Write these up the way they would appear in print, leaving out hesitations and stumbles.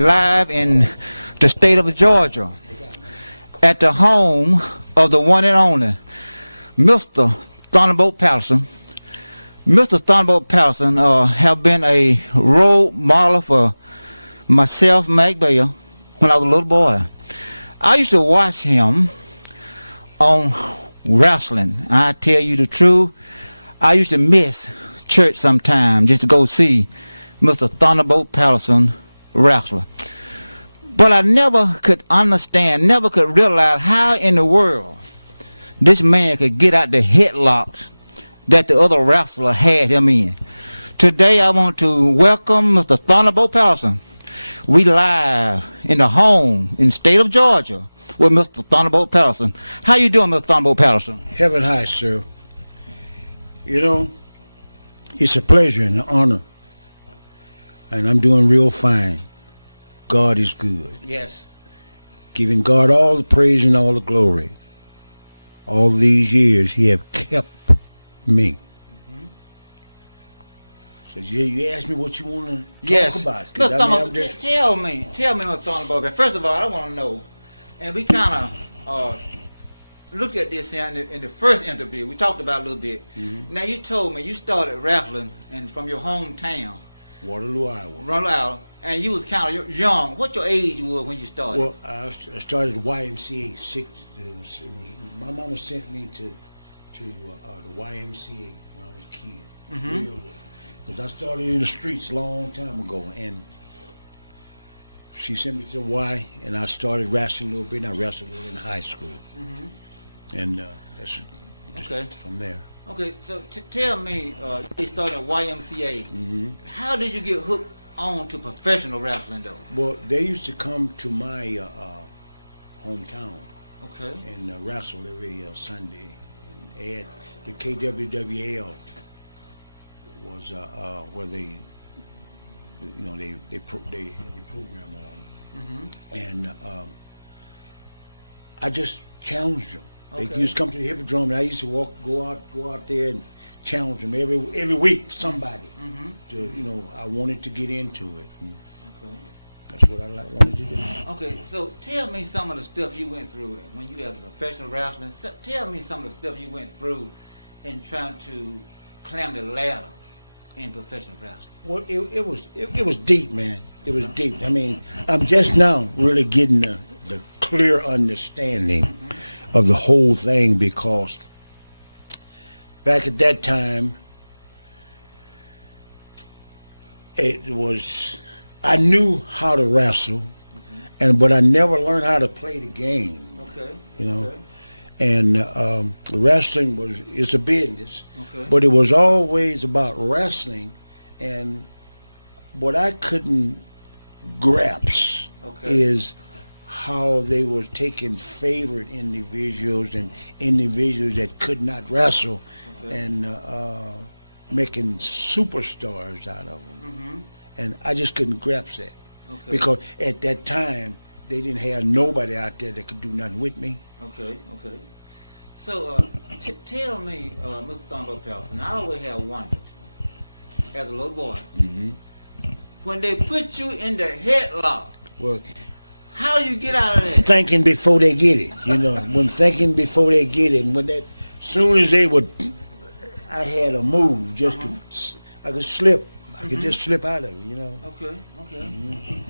Live in the state of Georgia at the home of the one and only Mr. Thunderbolt Paterson. Mr. Thunderbolt Paterson have been a role model for myself, Mac Bell, when I was a little boy. I used to watch him on wrestling. I tell you the truth, I used to miss church sometime just to go see Mr. Thunderbolt Paterson wrestler. But I never could understand, never could realize how in the world this man could get out the headlocks that the other wrestler had him in. Today I want to welcome Mr. Thunderbolt Paterson. We live in the home in the state of Georgia with Mr. Thunderbolt Paterson. How you doing, Mr. Thunderbolt Paterson? Heaven high, sir. You know, it's a pleasure and an honor. And I'm doing real fine. God is good. Yes. Giving God all the praise and all the glory. All these years he have kept me. Mm-hmm. So you asked me what you want to talk about. Mr. Thunderbolt, tell me, Mr. Thunderbolt. First of all, I want to know, and we kind of looked at this here in the first interview. We talked about it a little bit. Mm-hmm. Now, you told me you started wrestling from your hometown. Waterloo, Iowa. Waterloo, Iowa. And you was kind of young. What your age was when you started? Well, I started YMCA. My mama sent me to the YMCA when I was a kid. Mm-hmm. Because I started in the streets a long time ago. And she sent me to the Y, and I started wrestling a little bit. And I wrestled a little in high school. Mm-hmm. And that's okay. From there. Okay, so tell me, you started at YMCA. Mm-hmm. How did you get hooked on to professional wrestling, though? Well, they used to come to my hometown. Okay. And wrestle every Sunday. And the KWWL was where they had the program on. Mm-hmm. And I just challenged them. Okay. They used to come to the Hippodrome, and I used to go out there and challenge them every week. Somebody, mm-hmm. I wanted to get into it. Okay. That's what I wanted to do. Okay, so tell me some of the stuff you went through when you had a professional wrestling. Tell me some of the stuff you went through in trying to climb the ladder in professional wrestling. Well, it was deep, man. It was deep. I mean, I'm just now really getting the clear understanding. Mm-hmm. Of the whole thing, because back at that time I knew how to wrestle, mm-hmm. but I never learned how to play the game. Okay. Okay. And wrestling it's a business, okay. But it was always about wrestling, and what I couldn't grasp is how they were taking favorite individuals and individuals that could not wrestle, okay. And making superstars out of them. Mm-hmm. And I just couldn't grasp that. Okay. Because at that time, they didn't have nobody out there that could do nothing with me. Okay. So tell me, Mr. Thunderbolt Paterson, I always have wondered, as a little boy, mm-hmm. when they put you in the headlock, well, how do you get out of that? Thinking before they get it, when thinking before they get it, and when that, soon as they would, I had a move, I could slip, I could just slip out of it, Okay. Mm-hmm.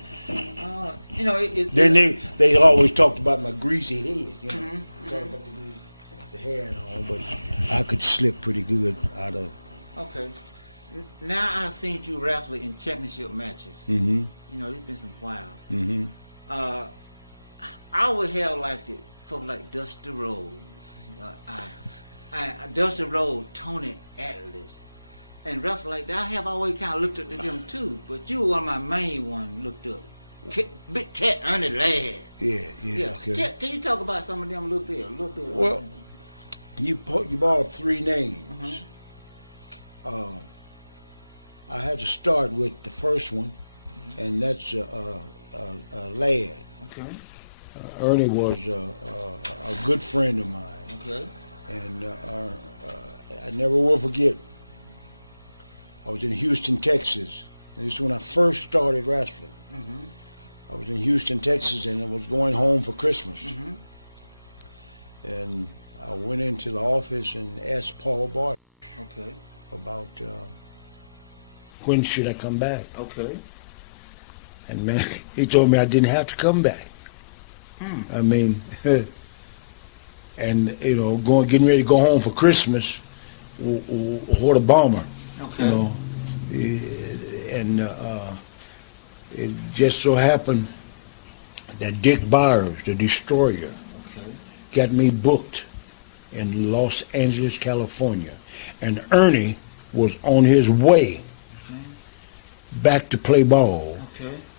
Then they always talked about my greasy head, mm-hmm. Talked about the hair and all, but I could slip pretty good out of. Okay. Now I've seen you wrestle in championship matches. Mm-hmm. There's been some while. Mm-hmm. I always have liked it, folks like Dusty Rhodes, Dusty Rhodes, Tony Atlas, and wrestlers like that. I have always kind of looked up to them too, but you were one of my main ones looked up. Big Cat Ernie Ladd. Yeah. Okay. Can you talk about some of them a little bit? Well, you brought three names. Uh-huh. I had to start with the first one, mm-hmm. and that's Ladd. Okay. Ernie was a good friend of mine. Okay. And I never will forget. I was in Houston, Texas, and this is when I first started wrestling. Mm-hmm. I was in Houston, Texas, and I was going home for Christmas. And I went into the office and asked Paul Bart about when should I come back. And man, he told me I didn't have to come back. I mean, and you know, getting ready to go home for Christmas, what a bomber. You know, and it just so happened that Dick Byers, the destroyer, got me booked in Los Angeles, California, and Ernie was on his way back to play ball.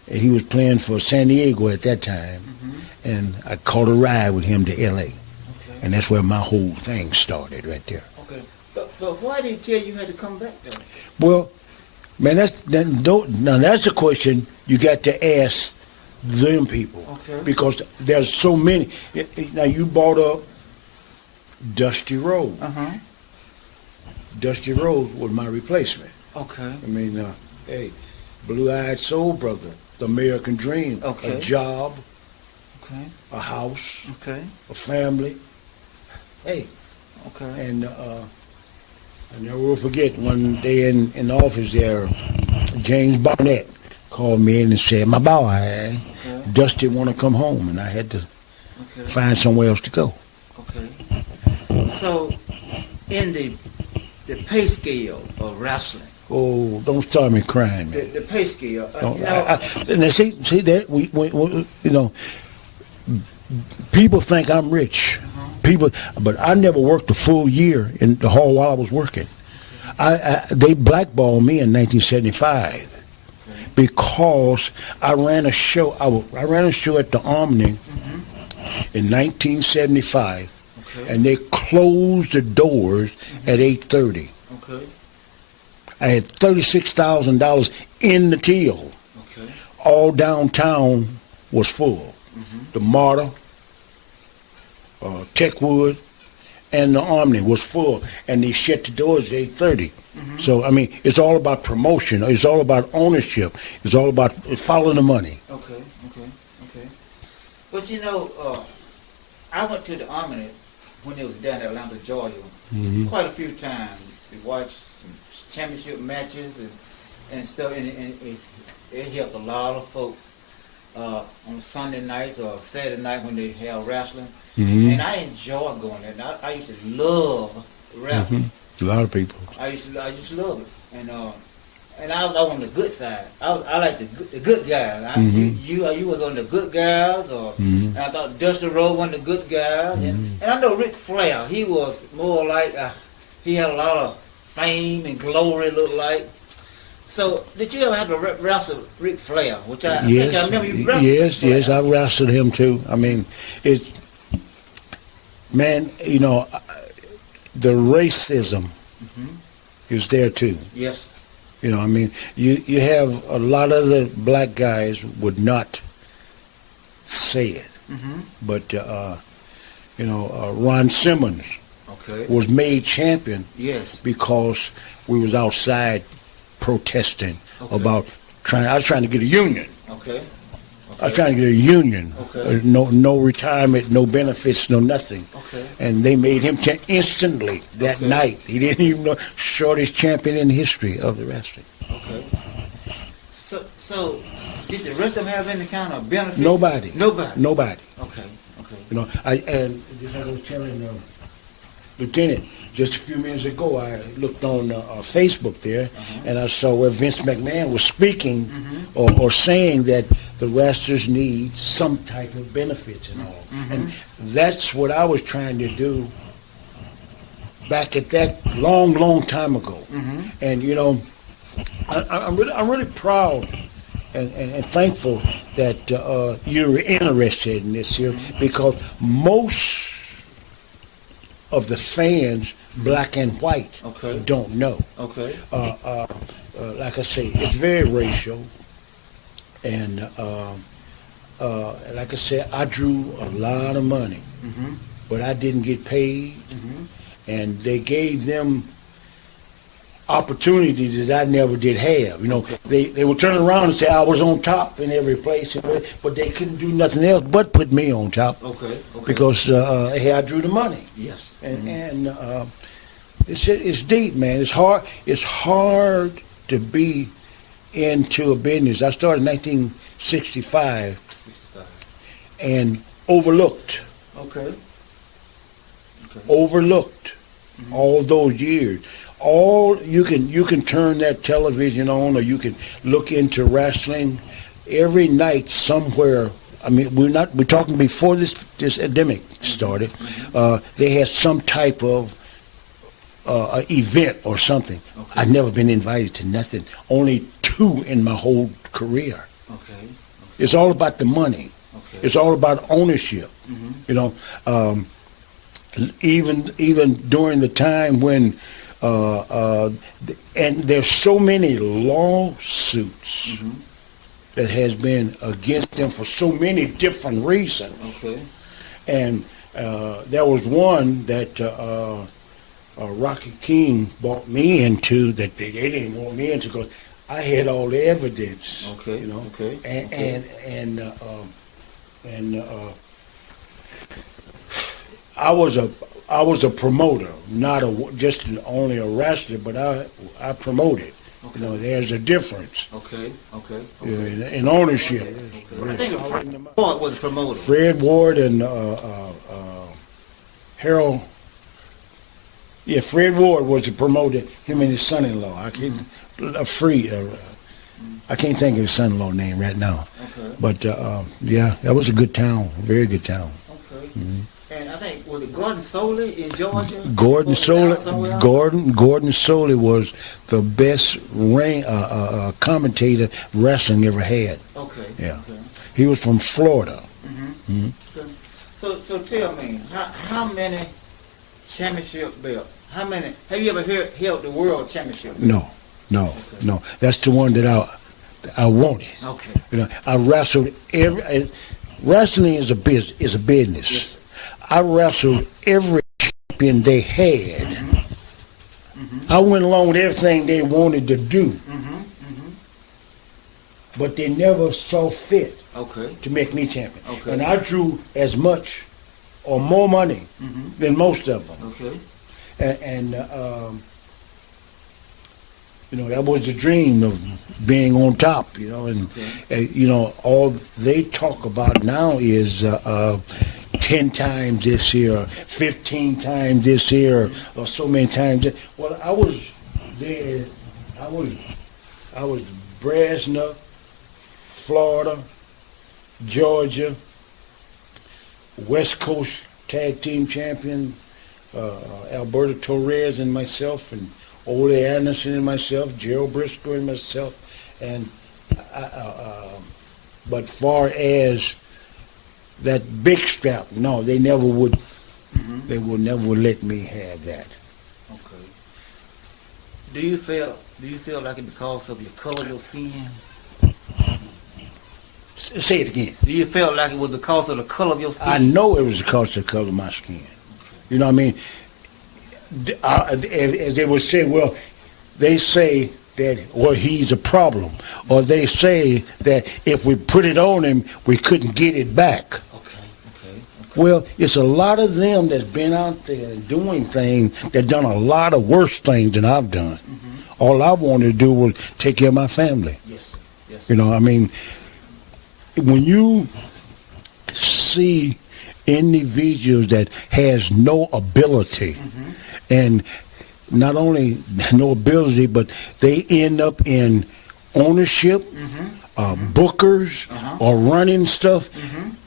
And he was playing for San Diego at that time, and I caught a ride with him to L.A. And that's where my whole thing started right there. But why did he tell you had to come back though? Well, man, that's the question you got to ask them people, because there's so many. Now you brought up Dusty Rhodes. Dusty Rhodes was my replacement. I mean, hey, blue-eyed soul brother, the American dream, a job, a house, a family. Hey, and I never will forget one day in the office there, James Barnett called me in and said, "My boy, Dusty want to come home," and I had to find somewhere else to go. So, in the pay scale of wrestling. Oh, don't start me crying, man. The pay scale. Now see that we you know, people think I'm rich. But I never worked a full year in the hall while I was working. They blackballed me in 1975 because I ran a show. I ran a show at the Omni in 1975, and they closed the doors at 8:30. I had $36,000 in the till. All downtown was full. The Marta, Techwood, and the Omni was full, and they shut the doors at 8:30. So I mean, it's all about promotion. It's all about ownership. It's all about following the money. But you know, I went to the Omni when it was down in Atlanta, Georgia, quite a few times to watch some championship matches and stuff, and it helped a lot of folks on Sunday nights or Saturday night when they have wrestling. And I enjoy going there. I used to love wrestling. A lot of people. I used to love it, and I was on the good side. I like the good guys. You was on the good guys, and I thought Dusty Rhodes was the good guys, and I know Ric Flair. He was more like he had a lot of fame and glory, looked like. So, did you ever have to wrestle Ric Flair? Which I think I remember you wrestled. Yes, I wrestled him too. I mean, man, you know, the racism is there too. Yes. You know, I mean, you have a lot of the black guys would not say it, but you know, Ron Simmons was made champion because we was outside protesting about I was trying to get a union. I was trying to get a union. No retirement, no benefits, no nothing. And they made him instantly that night. He didn't even know, shortest champion in history of the wrestling. So did the rest of them have any kind of benefit? Nobody. Okay. You know, and just like I was telling Lieutenant, just a few minutes ago, I looked on Facebook there, and I saw where Vince McMahon was speaking or saying that the wrestlers need some type of benefits and all. And that's what I was trying to do back at that long time ago. And, you know, I'm really proud and thankful that you're interested in this here, because most of the fans, black and white, don't know. Like I say, it's very racial, and like I said, I drew a lot of money, but I didn't get paid, and they gave them opportunities that I never did have. You know, they would turn around and say I was on top in every place, but they couldn't do nothing else but put me on top. Okay. Because hey, I drew the money. Yes. And it's deep, man. It's hard. It's hard to be into a business. I started in 1965 and overlooked. Okay. Overlooked all those years. All you can turn that television on, or you can look into wrestling every night somewhere. I mean, we're talking before this epidemic started. They had some type of event or something. Okay. I'd never been invited to nothing. Only 2 in my whole career. Okay. It's all about the money. Okay. It's all about ownership. You know, even during the time when, and there's so many lawsuits that has been against them for so many different reasons. Okay. And there was one that Rocky King brought me into that they didn't want me into because I had all the evidence. Okay. You know. Okay. And I was a promoter, not just only a wrestler, but I promoted. Okay. You know, there's a difference. Okay. In ownership. Okay. I think Ford was a promoter. Fred Ward and Harold. Yeah, Fred Ward was the promoter. Him and his son-in-law. I can't think of his son-in-law name right now. Okay. But yeah, that was a good town, very good town. Okay. And I think was it Gordon Soley in Georgia? Gordon Soley was the best commentator wrestling ever had. Okay. Yeah. Okay. He was from Florida. So tell me, how many championship belts? How many? Have you ever held the world championship? No. That's the one that I wanted. Okay. You know, I wrestled wrestling is a business. Yes. I wrestled every champion they had. I went along with everything they wanted to do. But they never saw fit to make me champion. Okay. And I drew as much or more money than most of them. Okay. And you know, that was the dream of being on top, you know, and you know, all they talk about now is 10 times this year, 15 times this year, or so many times. Well, I was there. I was Brasna, Florida, Georgia, West Coast Tag Team Champion, Alberto Torres and myself, and Ole Anderson and myself, Gerald Briscoe and myself, and but far as that big strap, no, they never would. They would never let me have that. Okay. Do you feel like it because of your color of your skin? Say it again. Do you feel like it was because of the color of your skin? I know it was because of the color of my skin. You know what I mean? As they would say, well, they say that, well, he's a problem. Or they say that if we put it on him, we couldn't get it back. Okay. Well, it's a lot of them that's been out there doing things that done a lot of worse things than I've done. All I wanted to do was take care of my family. Yes. You know, I mean, when you see individuals that has no ability, and not only no ability, but they end up in ownership, bookers, or running stuff,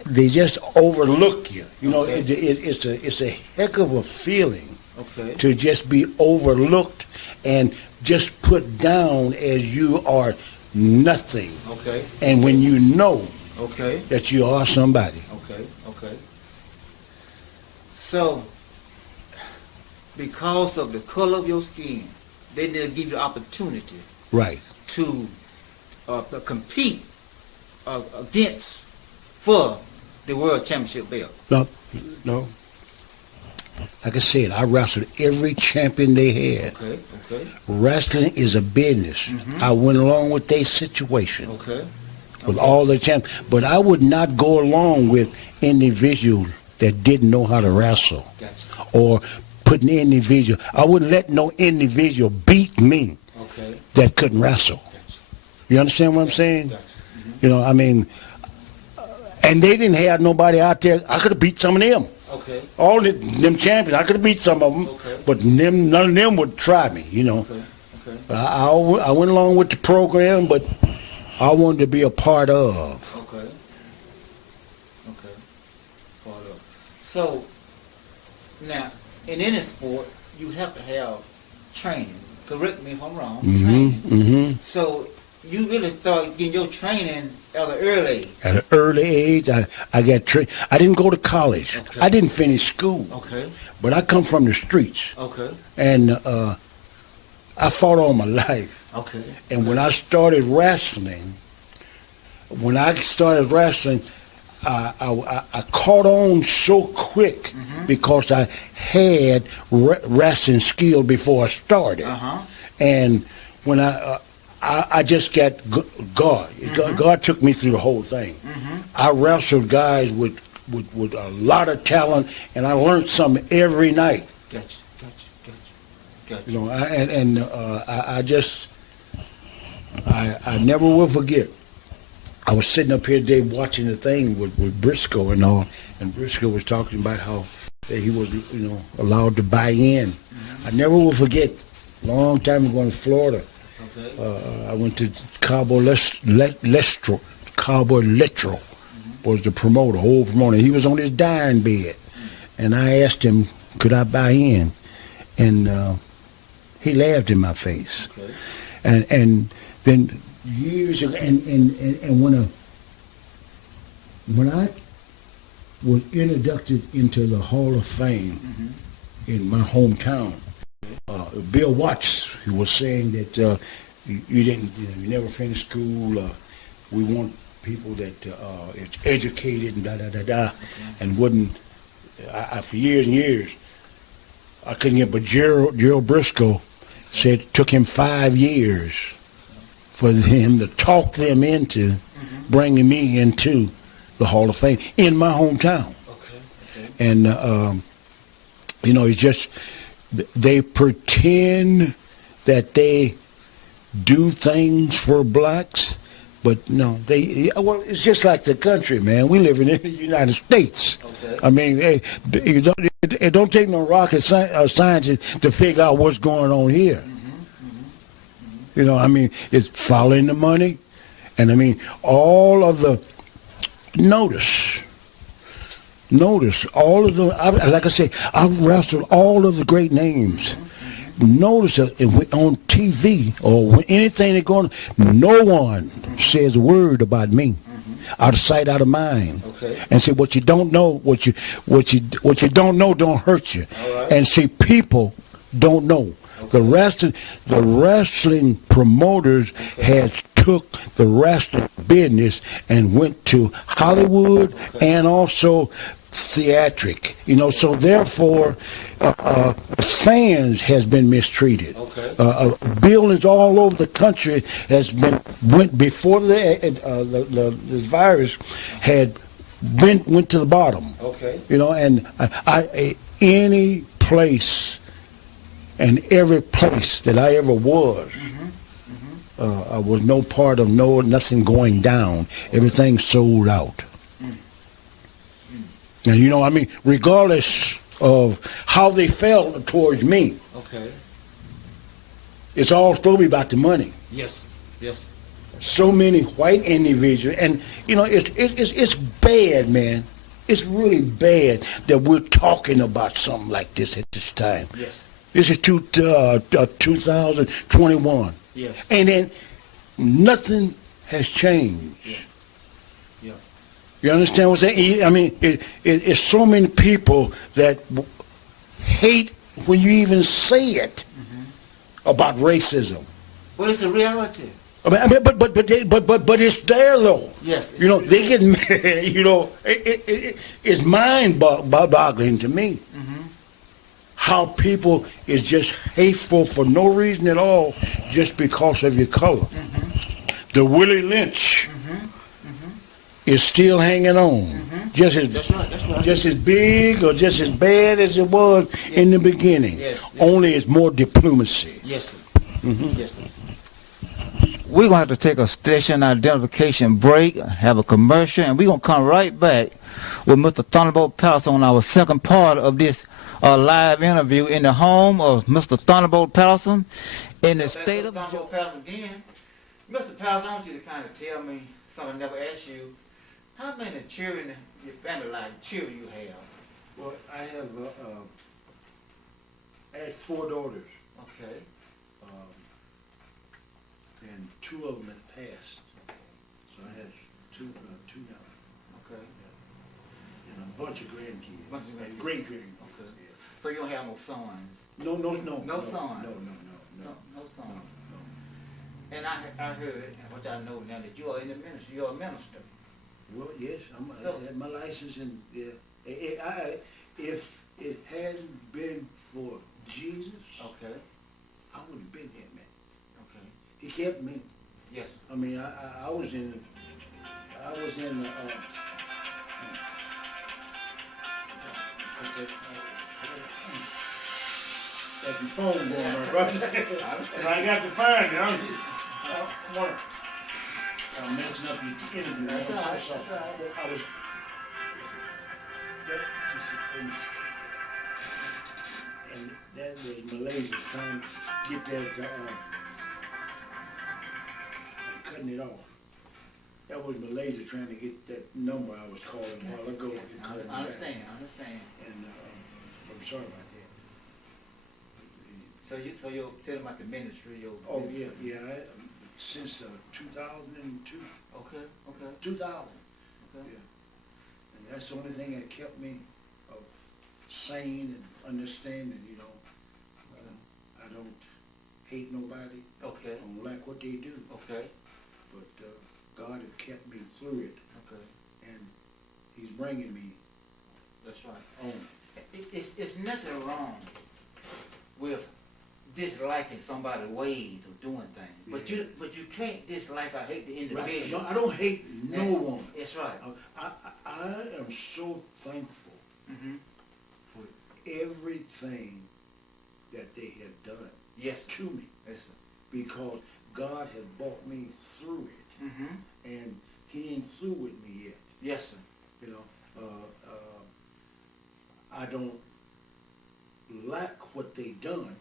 they just overlook you. You know, it's a heck of a feeling to just be overlooked and just put down as you are nothing. And when you know that you are somebody. So, because of the color of your skin, they didn't give you the opportunity to compete against for the world championship belt. No. like I said, I wrestled every champion they had. Okay. Okay. Wrestling is a business. I went along with their situation. Okay. With all the champions. But I would not go along with individuals that didn't know how to wrestle. Gotcha. Or put an individual. I wouldn't let no individual beat me that couldn't wrestle. Gotcha. You understand what I'm saying? Gotcha. You know, I mean, and they didn't have nobody out there. I could have beat some of them. Okay. All them champions, I could have beat some of them. Okay. But none of them would try me, you know. Okay. Okay. I went along with the program, but I wanted to be a part of. Okay. Okay. Part of. So, now, in any sport, you have to have training. Correct me if I'm wrong. Training. So, you really start getting your training at an early age. At an early age, I got trained. I didn't go to college. Okay. I didn't finish school. Okay. But I come from the streets. Okay. And I fought all my life. Okay. And when I started wrestling, I caught on so quick because I had wrestling skill before I started. And when I just got God. God took me through the whole thing. I wrestled guys with a lot of talent, and I learned something every night. Gotcha. You know, I never will forget. I was sitting up here today watching the thing with Briscoe and all, and Briscoe was talking about how he was, you know, allowed to buy in. I never will forget. Long time ago in Florida, I went to Cowboy Letro. Cowboy Letro was the promoter, old promoter. He was on his dying bed, and I asked him, could I buy in? And he laughed in my face. And then years ago, and when I was inducted into the Hall of Fame in my hometown, Bill Watts was saying that you never finished school. We want people that is educated and da-da-da-da, and wouldn't. For years and years, I couldn't get. But Gerald Briscoe said it took him 5 years for him to talk them into bringing me into the Hall of Fame in my hometown. And you know, it's just they pretend that they do things for blacks, but no, well, it's just like the country, man. We live in the United States. I mean, it don't take no rocket scientist to figure out what's going on here. You know, I mean, it's following the money, and I mean, all of the notice all of the, like I say, I wrestled all of the great names. Notice that on TV or anything that's going on, no one says a word about me. Out of sight, out of mind. And see, what you don't know, what you don't know don't hurt you. And see, people don't know. The wrestling promoters had took the wrestling business and went to Hollywood and also theatric, you know, so therefore fans has been mistreated. Buildings all over the country went before the virus had went to the bottom. You know, and any place and every place that I ever was, I was no part of nothing going down. Everything sold out. And you know, I mean, regardless of how they felt towards me, it's all supposed to be about the money. Yes. So many white individuals, and you know, it's bad, man. It's really bad that we're talking about something like this at this time. This is 2021. And then nothing has changed. You understand what I'm saying? I mean, it's so many people that hate when you even say it about racism. But it's a reality. I mean, but it's there though. You know, they get mad. You know, it's mind-boggling to me. how people is just hateful for no reason at all, just because of your color. The Willie Lynch is still hanging on, just as just as big or just as bad as it was in the beginning. Only it's more diplomacy. Yes, sir. Yes, sir. We're going to have to take a station identification break, have a commercial, and we're going to come right back with Mr. Thunderbolt Paterson on our second part of this live interview in the home of Mr. Thunderbolt Paterson in the state of Georgia. Mr. Paterson, I want you to kind of tell me something I never asked you. How many children in your family life, children you have? Well, I had 4 daughters. Okay. And 2 of them have passed. So I had two now. Okay. And a bunch of grandkids. And great grandkids. Okay. Yeah. So you don't have no sons? No No sons? No sons. And I heard, and what I know now, that you are in the ministry. You're a minister. Well, yes, I had my license, and if it hadn't been for Jesus, okay, I would have been here, man. Okay. He kept me. Yes. I mean, I was in Got your phone going, my brother. And I got to find you. I'm messing up your interview. That's all right. I was. And that was Malaysia trying to get that. I'm cutting it off. That was Malaysia trying to get that number I was calling a while ago. I understand. And I'm sorry about that. So you're telling about the ministry? Oh yeah. Since 2002. Okay. 2000. Okay. Yeah. And that's the only thing that kept me sane and understanding. You know, I don't hate nobody. Okay. I don't like what they do. Okay. But God has kept me through it. Okay. And He's bringing me. That's right. On. It's nothing wrong with disliking somebody's ways of doing things, Yeah. but you can't dislike or hate the individual. Right. I don't hate no one. That's right. I am so thankful for everything that they have done. Yes, to me. Yes, sir. Because God has brought me through it, and He ain't through with me yet. Yes, sir. You know, I don't like what they done,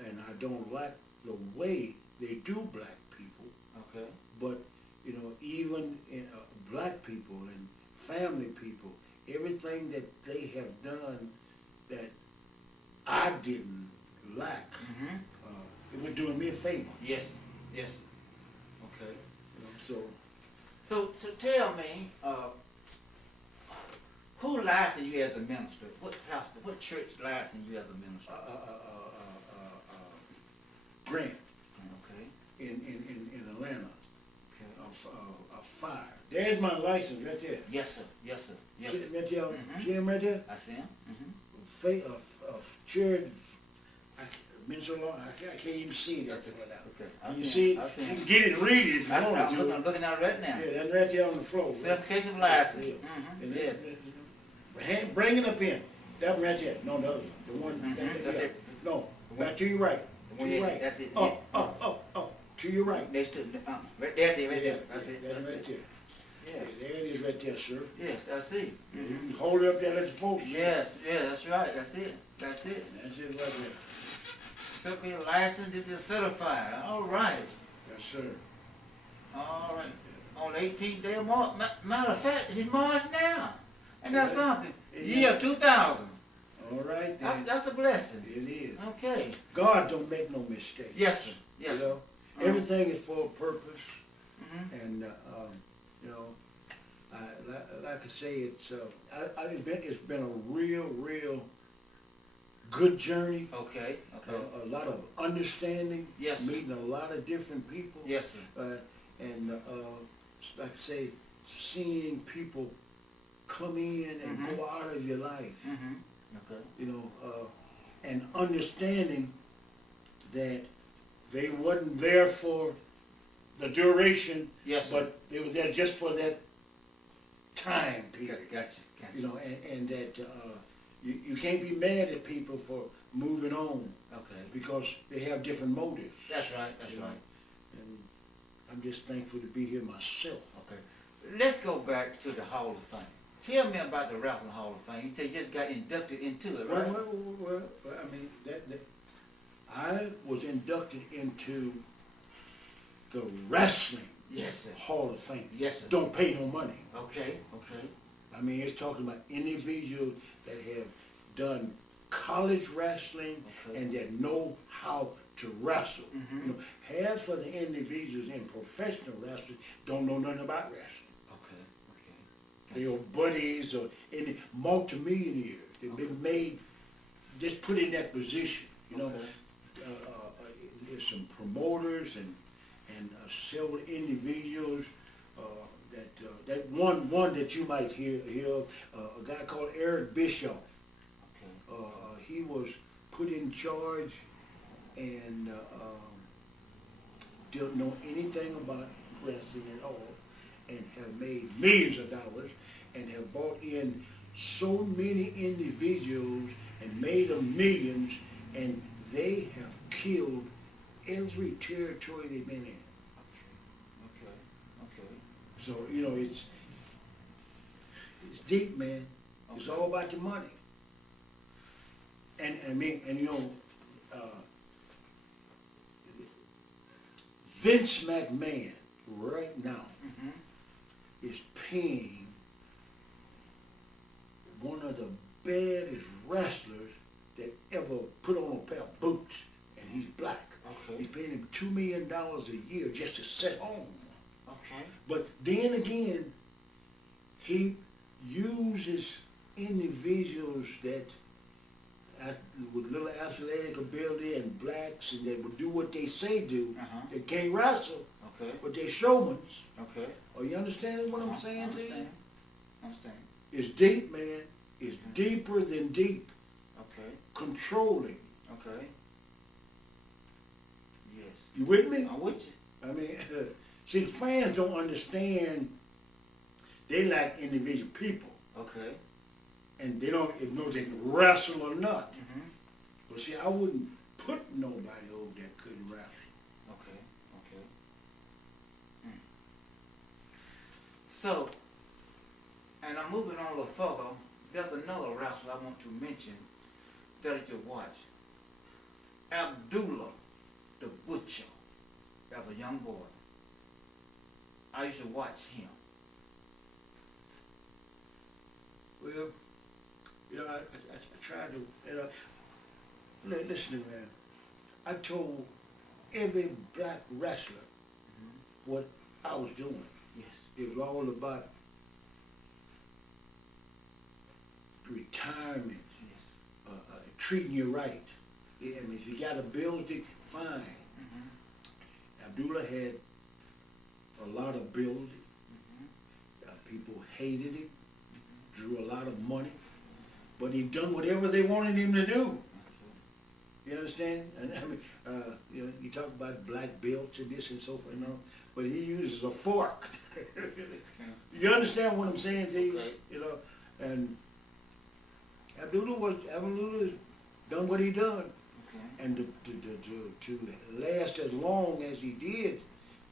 and I don't like the way they do black people. Okay. But you know, even in, black people and family people, everything that they have done that I didn't like, it was doing me a favor. Yes. Okay. You know, so tell me, who licensed you as a minister? What pastor? What church licensed you as a minister? Grant. Okay. In Atlanta. Okay. A fire. There's my license right there. Yes, sir. See him right there? See him right there? I see him. Chair. Been so long, I can't even see that. Okay. You see it? You can get it and read it if you want to. I'm looking at it right now. Yeah, that's right there on the floor. Certification of license. Yes. Bring it up in. That one right there. No, the other one. The one. That's it. No, back to your right. To your right. That's it. Up. To your right. Next to right there. That's it. Right there. That's it. That's right there. Yeah. There it is right there, sir. Yes, I see. You can hold it up there, let the folks. Yes, that's right. That's it. That's it right there. Certificate license. This is certified. All right. Yes, sir. All right. On the 18th day of March. Matter of fact, it's March now. And that's something. Year 2000. All right. That's a blessing. It is. Okay. God don't make no mistakes. Yes, sir. Yes. You know, everything is for a purpose. And you know, like I say, it's been a real good journey. Okay. A lot of understanding. Yes, sir. Meeting a lot of different people. Yes, sir. And like I say, seeing people come in and go out of your life. Okay. You know, and understanding that they wasn't there for the duration, Yes, sir. but they were there just for that time period. Gotcha. You know, and that you can't be mad at people for moving on Okay. because they have different motives. That's right. That's You know, right. And I'm just thankful to be here myself. Okay. Let's go back to the Hall of Fame. Tell me about the Wrestling Hall of Fame. You said you just got inducted into it, right? Well, I mean, I was inducted into the Wrestling Yes, sir. Hall of Fame. Yes, sir. Don't pay no money. Okay. Okay. I mean, it's talking about individuals that have done college wrestling Okay. and that know how to wrestle. Mhm. You know, half of the individuals in professional wrestling don't know nothing about wrestling. Okay. They are buddies or any multimillionaires. They've been made, just put in that position. You know, Okay. there's some promoters and several individuals that one that you might hear of, a guy called Eric Bischoff. Okay. He was put in charge and didn't know anything about wrestling at all, and have made millions of dollars and have brought in so many individuals and made them millions, and they have killed every territory they've been in. Okay. Okay. So, you know, it's deep, man. It's all about the money. And you know, Vince McMahon right now Mhm. is paying one of the baddest wrestlers that ever put on a pair of boots, and he's black. Okay. He's paying him $2 million a year just to sit home. Okay. But then again, he uses individuals that with little athletic ability and blacks, and they will do what they say do. Uh-huh. They can't wrestle, Okay. but they're showmans. Okay. Are you understanding what I'm Uh-huh. saying to you? Understand. Understand. It's deep, man. It's deeper than deep. Okay. Controlling. Okay. Yes. You with me? I'm with you. I mean, see, the fans don't understand. They like individual people, Okay. and they don't know they can wrestle or not. Mhm. But see, I wouldn't put nobody over that couldn't wrestle. Okay. Okay. Hmm. So, and I'm moving on a little further. There's another wrestler I want to mention that you watch. Abdullah the Butcher, as a young boy. I used to watch him. Well, you know, I tried to, you know, listen to me, man. I told every black wrestler what I was doing. Yes. It was all about retirement, Yes. treating you right. Yeah, and if you got ability, fine. Mhm. Abdullah had a lot of ability. Mhm. People hated him, drew a lot of money, but he done whatever they wanted him to do. You understand? And I mean, you know, you talk about black belts and this and so forth, you know, but he uses a fork. You understand what I'm saying to you? Okay. You know, and Abdullah done what he done, Okay. and to last as long as he did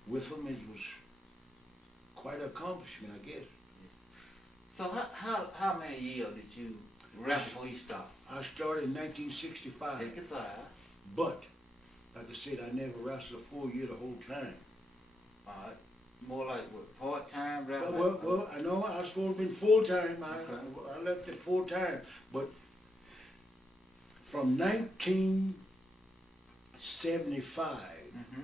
with him, it was quite an accomplishment, I guess. So how many years did you wrestle before you stopped? I started in 1965, 65. but like I said, I never wrestled a full year the whole time. All right. More like what? Part-time wrestling? Well, I know I was supposed to be full-time. Okay. I left it full-time, but from 1975, Mm-hmm.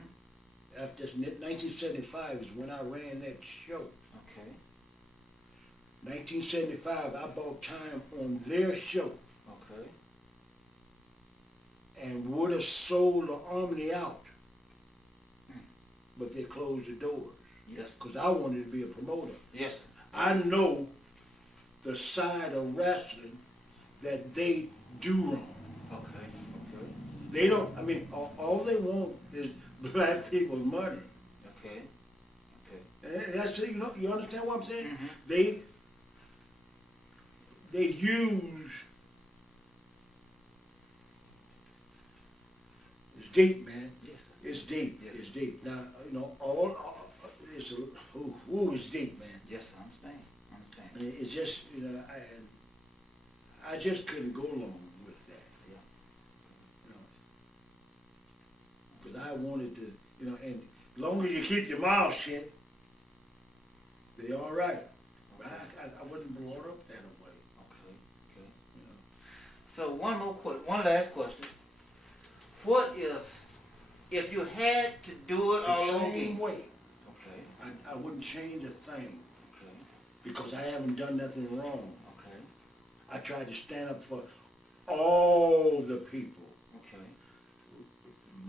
after 1975 is when I ran that show. Okay. 1975, I bought time on their show Okay. and would have sold the Omni out, Hmm. but they closed the doors Yes. because I wanted to be a promoter. Yes. I know the side of wrestling that they do wrong. Okay. They don't, I mean, all they want is black people's money. Okay. And that's, you understand what I'm saying? Mm-hmm. They use, it's deep, man. Yes. It's deep. Yes. It's deep. Now, all it's it's deep, man. Yes, I understand. And it's just, I just couldn't go along with that. Yeah. Because I wanted to, and as long as you keep your mouth shut, they're all right. I wasn't brought up that way. Okay. So one last question. What if you had to do it all The over same again? way. Okay. I wouldn't change a thing Okay. because I haven't done nothing wrong. Okay. I tried to stand up for all the people. Okay.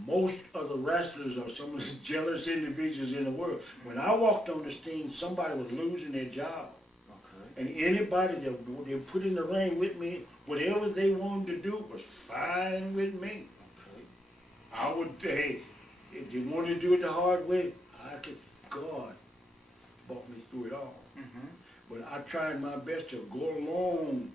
Most of the wrestlers are some of the jealous individuals in the world. When I walked on the scene, somebody was losing their job. Okay. And anybody that they put in the ring with me, whatever they wanted to do was fine with me. Okay. I would, hey, if they wanted to do it the hard way, God brought me through it all. Mm-hmm. But I tried my best to go along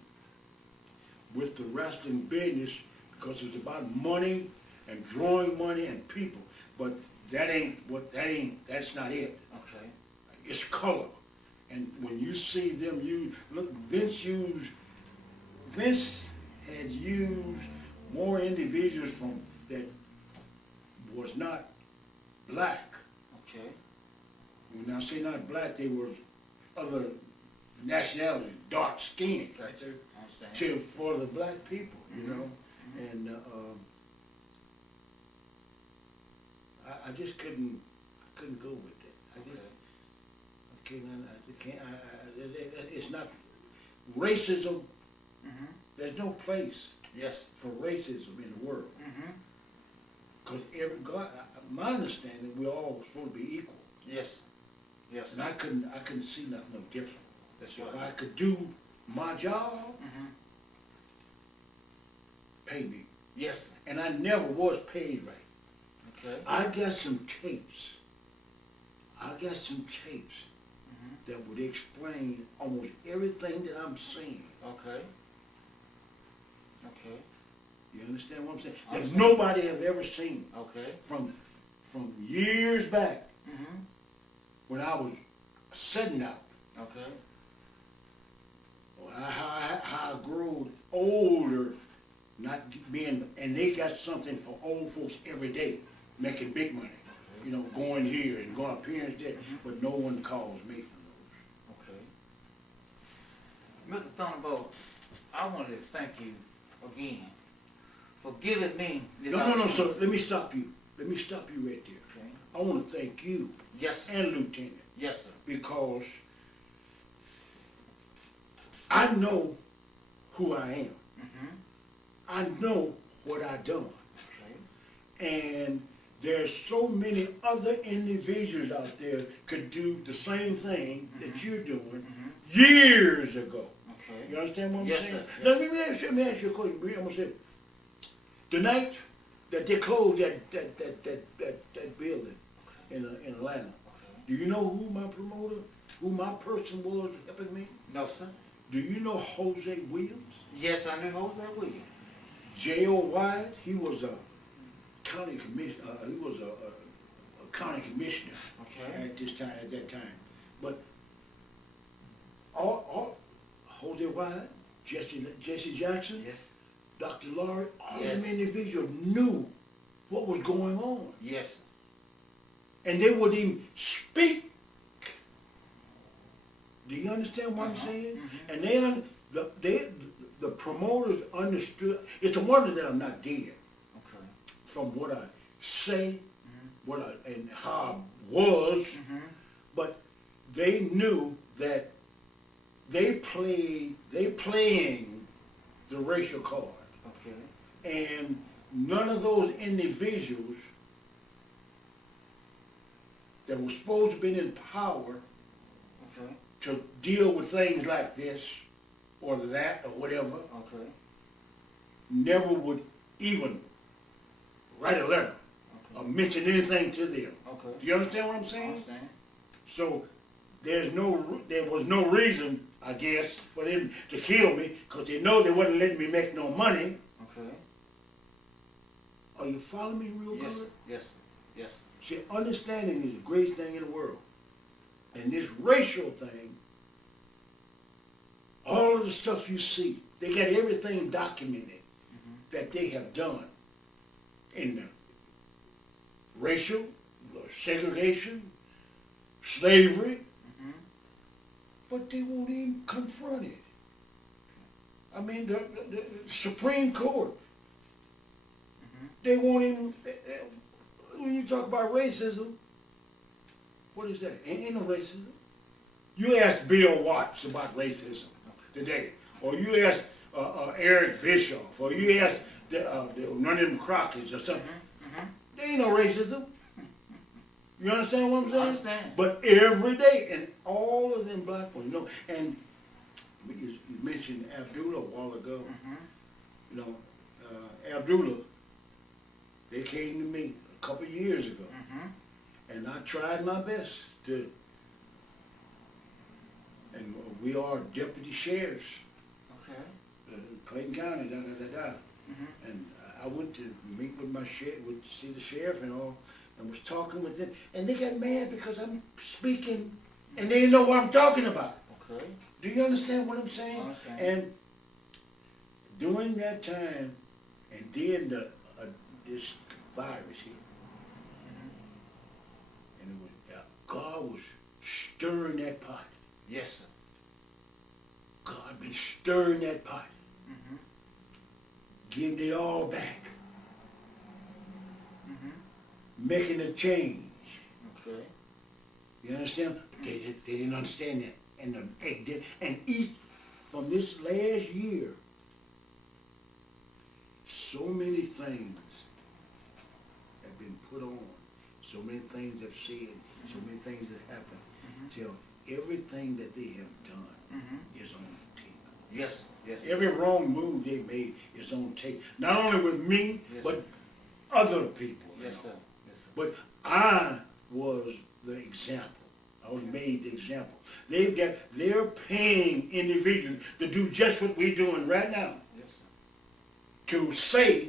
with the wrestling business because it's about money and drawing money and people. But that's not it. Okay. It's color. And when you see them use, look, Vince had used more individuals that was not black. Okay. When I say not black, they were other nationalities, dark skinned, I understand. for the black people, Mm-hmm. And I just couldn't go with that. It's not racism. Mm-hmm. There's no place Yes. for racism in the world. Mm-hmm. Because my understanding, we're all supposed to be equal. Yes. Yes. And I couldn't see nothing no different. That's If right. I could do my job, Mm-hmm. pay me. Yes. And I never was paid right. Okay. I got some tapes. Mm-hmm. That would explain almost everything that I'm seeing. Okay. Okay. You understand what I'm saying? I That understand. nobody have ever seen Okay. from years back Mm-hmm. when I was sitting out. Okay. How I grew older, and they got something for old folks every day, making big money. Going here and going appearance there, but no one calls me for those. Okay. Mr. Thunderbolt, I wanted to thank you again for giving me this No, opportunity. sir. Let me stop you. Let me stop you right there. Okay. I want to thank you Yes, sir. and Lieutenant Yes, sir. because I know who I am. Mm-hmm. I know what I done. Okay. And there's so many other individuals out there could do the same thing that you're doing Mm-hmm. years ago. Okay. You understand what I'm Yes, saying? sir. Now, let me ask you a question. I'm going to say, the night that they closed that building in Atlanta, Okay. do you know who my person was helping me? No, sir. Do you know Jose Williams? Yes, I knew Jose Williams. J.O. Wyatt, he was a county commissioner. He was a county commissioner Okay. at that time. But all Jose Wyatt, Jesse Jackson, Yes. Dr. Laurie, all Yes. them individuals knew what was going on, Yes. and they would even speak. Do you understand what I'm Uh-huh. saying? Mhm. And the promoters understood. It's a wonder that I'm not dead. Okay. From what I say, Mm-hmm. and how I was, Mm-hmm. but they knew that they playing the racial card, Okay. and none of those individuals that were supposed to be in power Okay. to deal with things like this or that or whatever Okay. never would even write a letter or mention anything to them. Okay. Do you understand what I'm I saying? understand. So there was no reason, I guess, for them to kill me, because they know they wasn't letting me make no money. Okay. Are you following me real Yes, good? yes, yes. See, understanding is the greatest thing in the world. And this racial thing, all of the stuff you see, they got everything documented that they have done in the racial, segregation, slavery, but they won't even confront it. I mean, the Supreme Court, they won't even, when you talk about racism, what is that? Ain't no racism. You ask Bill Watts about racism today, or you ask Eric Bischoff, or you ask none of them Crockett's or something. There ain't no racism. You understand what I'm saying? I understand. But every day, and all of them black ones, you know, and you mentioned Abdullah a while ago. You know, Abdullah, they came to me a couple of years ago, and I tried my best to, and we are deputy sheriffs, Clayton County, and I went to meet with my sheriff, went to see the sheriff and all, and was talking with them, and they got mad because I'm speaking, and they didn't know what I'm talking about. Okay. Do you understand what I'm saying? I understand. And during that time, and then this virus here, and it was, God was stirring that pot. Yes, sir. God been stirring that pot, getting it all back, making a change. Okay. You understand? They didn't understand that. And each, from this last year, so many things have been put on, so many things have said, so many things have happened, till everything that they have done is on tape. Yes, yes. Every wrong move they made is on tape. Not only with me, Yes, but other people. Yes, you sir. know. Yes, sir. But I was the example. I was made the example. They're paying individuals to do just what we're doing right now. Yes, sir. To say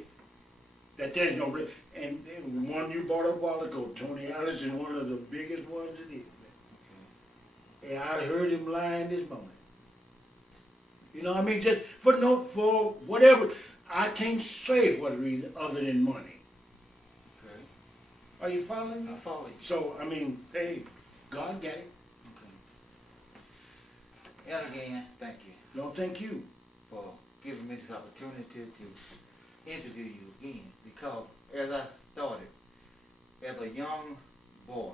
that there's no risk. And one you brought up a while ago, Tony Ellis is one of the biggest ones it is. And I heard him lying this morning. You know what I mean? Just for whatever. I can't say what reason other than money. Okay. Are you following me? I follow you. So, I mean, hey, God got it. Okay. And again, thank you No, thank you. for giving me this opportunity to interview you again. Because as I started, as a young boy,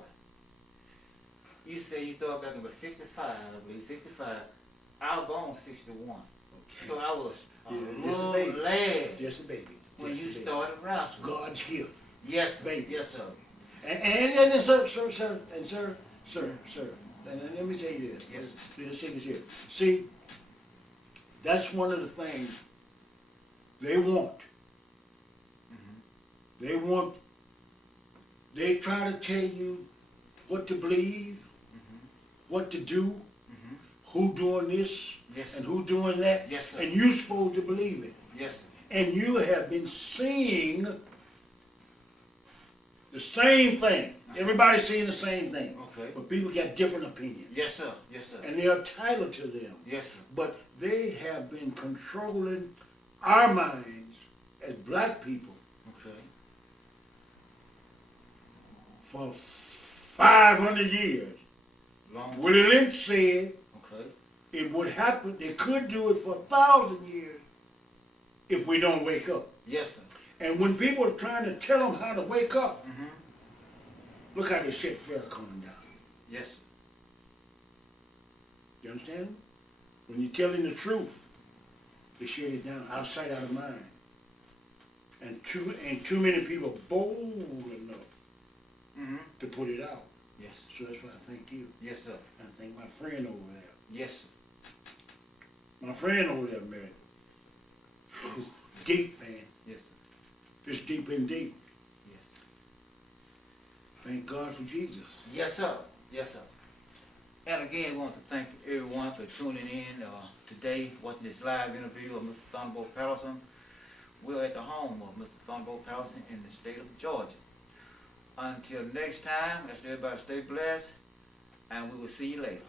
you say you started back in about 65, I believe, 65. I was born 61. Okay. So I was a Yeah, just a little baby. lad Just a baby. when Just you a baby. started wrestling. God's gift. Yes, Baby. yes, sir. And sir, and let me tell you this. Yes. This thing is here. See, that's one of the things they want. They try to tell you what to believe, what to do, who doing this, Yes, and sir. who doing that, Yes, sir. and you're supposed to believe it. Yes, sir. And you have been seeing the same thing. Everybody's seeing the same thing. Okay. But people got different opinions. Yes, sir. Yes, sir. And they're entitled to them. Yes, sir. But they have been controlling our minds as black people Okay. for 500 years. Long. Willie Lynch said Okay. it would happen, they could do it for 1,000 years if we don't wake up. Yes, sir. And when people are trying to tell them how to wake up, look how they shut Farrakhan down. Yes, sir. You understand? When you're telling the truth, they shut it down, out of sight, out of mind. And too many people are bold enough to put it out. Yes. So that's why I thank you. Yes, sir. I thank my friend over there. Yes, sir. My friend over there, man. It's deep, man. Yes, sir. It's deep and deep. Thank God for Jesus. Yes, sir. Yes, sir. And again, we want to thank everyone for tuning in today, watching this live interview of Mr. Thunderbolt Paterson. We're at the home of Mr. Thunderbolt Paterson in the state of Georgia. Until next time, let's everybody stay blessed, and we will see you later.